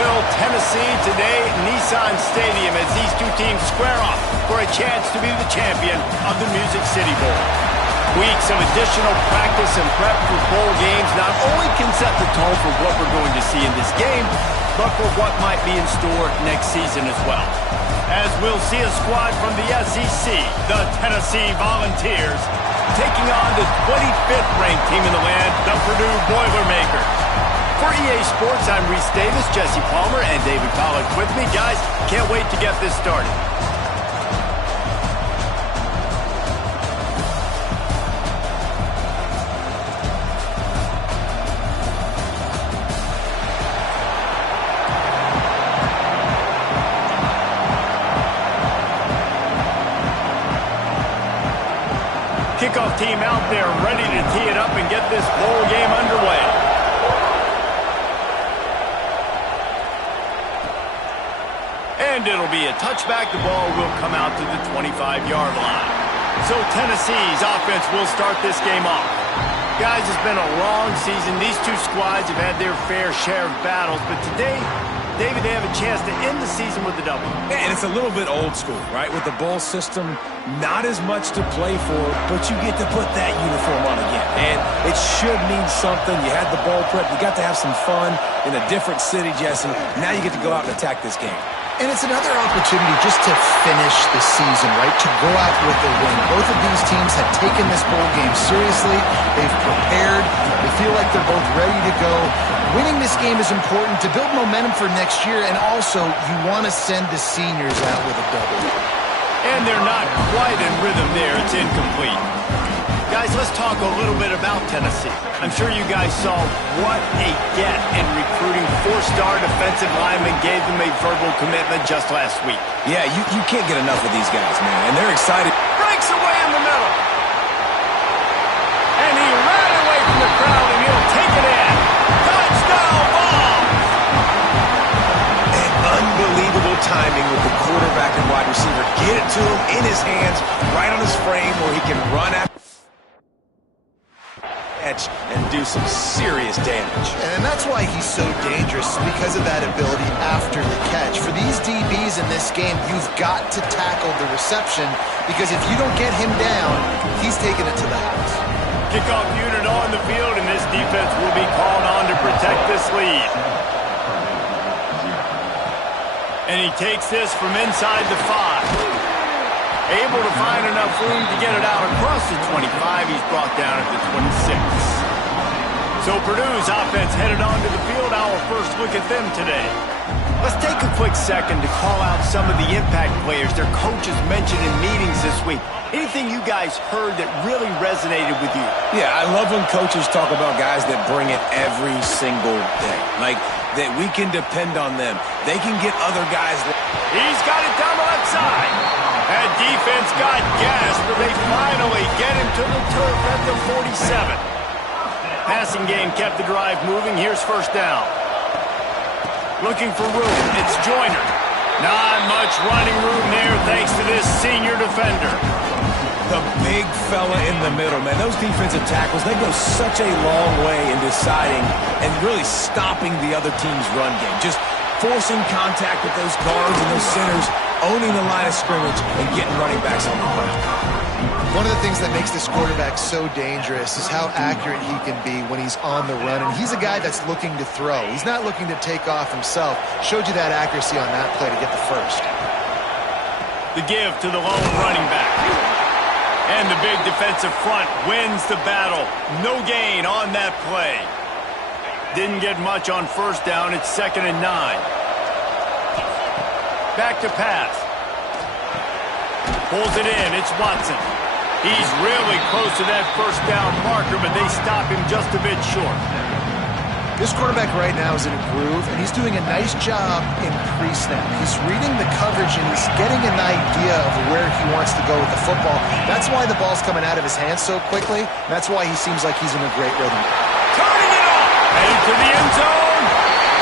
Nashville, Tennessee, today Nissan Stadium as these two teams square off for a chance to be the champion of the Music City Bowl. Weeks of additional practice and prep for bowl games not only can set the tone for what we're going to see in this game, but for what might be in store next season as well. As we'll see a squad from the SEC, the Tennessee Volunteers, taking on the 25th ranked team in the land, the Purdue Boilermakers. For EA Sports, I'm Reese Davis, Jesse Palmer, and David Pollack with me. Guys, can't wait to get this started. Kickoff team out there ready to tee it up and get this bowl game underway. And it'll be a touchback. The ball will come out to the 25-yard line. So Tennessee's offense will start this game off. Guys, it's been a long season. These two squads have had their fair share of battles, but today, David, they have a chance to end the season with a W. Yeah, and it's a little bit old school, right? With the bowl system, not as much to play for, but you get to put that uniform on again. And it should mean something. You had the bowl prep. You got to have some fun in a different city, Jesse. Now you get to go out and attack this game. And it's another opportunity just to finish the season, right? To go out with a win. Both of these teams have taken this bowl game seriously. They've prepared. They feel like they're both ready to go. Winning this game is important to build momentum for next year, and also you want to send the seniors out with a W. And they're not quite in rhythm there. It's incomplete. Guys, let's talk a little bit about Tennessee. I'm sure you guys saw what a get in recruiting. Four-star defensive linemen gave them a verbal commitment just last week. Yeah, you can't get enough of these guys, man. And they're excited. Breaks away in the middle. And he ran away from the crowd, and he'll take it in. Touchdown ball! And unbelievable timing with the quarterback and wide receiver. Get it to him in his hands, right on his frame where he can run after and do some serious damage. And that's why he's so dangerous, because of that ability after the catch. For these DBs in this game, you've got to tackle the reception, because if you don't get him down, he's taking it to the house. Kickoff unit on the field, and this defense will be called on to protect this lead. And he takes this from inside the 5. Able to find enough room to get it out across the 25. He's brought down at the 26. So Purdue's offense headed onto the field. Our first look at them today. Let's take a quick second to call out some of the impact players their coaches mentioned in meetings this week. Anything you guys heard that really resonated with you? Yeah, I love when coaches talk about guys that bring it every single day. Like, that we can depend on them. They can get other guys. He's got it down the left side. That defense got gas, but they finally get him to the turf at the 47. Passing game kept the drive moving. Here's first down. Looking for room. It's Joyner. Not much running room there thanks to this senior defender. The big fella in the middle, man. Those defensive tackles, they go such a long way in deciding and really stopping the other team's run game. Just forcing contact with those guards and those centers, owning the line of scrimmage, and getting running backs on the ground. One of the things that makes this quarterback so dangerous is how accurate he can be when he's on the run. And he's a guy that's looking to throw. He's not looking to take off himself. Showed you that accuracy on that play to get the first. The give to the lone running back. And the big defensive front wins the battle. No gain on that play. Didn't get much on first down. It's 2nd and 9. Back to pass. Pulls it in. It's Watson. He's really close to that first down marker, but they stop him just a bit short. This quarterback right now is in a groove, and he's doing a nice job in pre-snap. He's reading the coverage, and he's getting an idea of where he wants to go with the football. That's why the ball's coming out of his hands so quickly. That's why he seems like he's in a great rhythm. Turning it off! Headed to the end zone,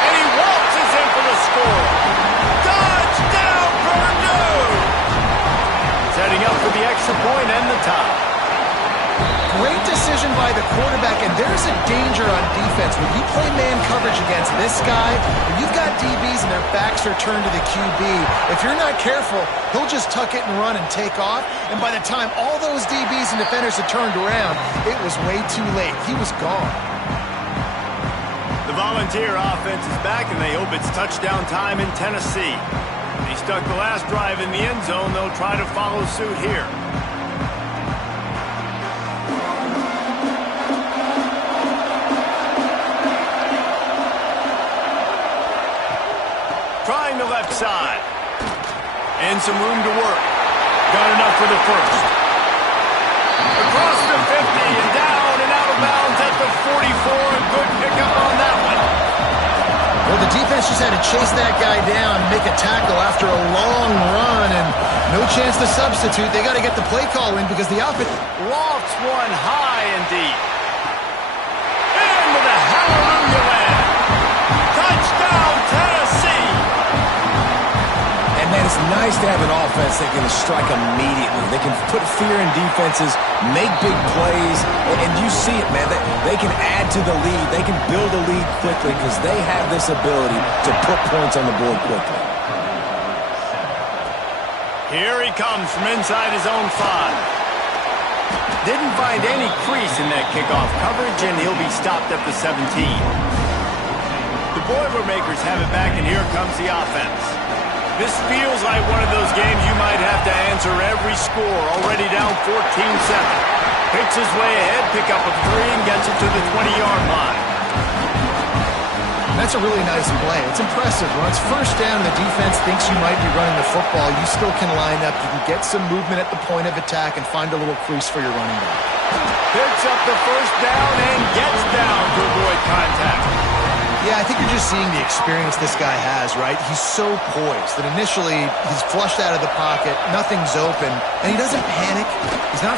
and he waltzes in for the score. Touchdown, Purdue! Setting up for the extra point and the tie. Great decision by the quarterback, and there's a danger on defense. When you play man coverage against this guy, when you've got DBs and their backs are turned to the QB, if you're not careful, he'll just tuck it and run and take off, and by the time all those DBs and defenders had turned around, it was way too late. He was gone. The Volunteer offense is back, and they hope it's touchdown time in Tennessee. They stuck the last drive in the end zone. They'll try to follow suit here. Trying the left side. And some room to work. Got enough for the first. Across the 50 and down and out of bounds at the 44. A good pickup on that one. Well, the defense just had to chase that guy down and make a tackle after a long run, and no chance to substitute. They got to get the play call in because the offense Lofts one high and deep. Into the hallelujah land. Touchdown, Tennessee. And, man, it's nice to have an offense that can strike immediately. They can put fear in defenses, make big plays, and you see it, man. They can add to the lead. They can build a lead quickly because they have this ability to put points on the board quickly. Here he comes from inside his own 5. Didn't find any crease in that kickoff coverage, and he'll be stopped at the 17. The Boilermakers have it back, and here comes the offense. This feels like one of those games you might have to answer every score. Already down 14-7. Picks his way ahead, pick up a 3, and gets it to the 20-yard line. That's a really nice play. It's impressive. When it's first down and the defense thinks you might be running the football, you still can line up. You can get some movement at the point of attack and find a little crease for your running back. Picks up the first down and gets down to avoid contact. Yeah, I think you're just seeing the experience this guy has, right? He's so poised that initially he's flushed out of the pocket, nothing's open, and he doesn't panic. He's not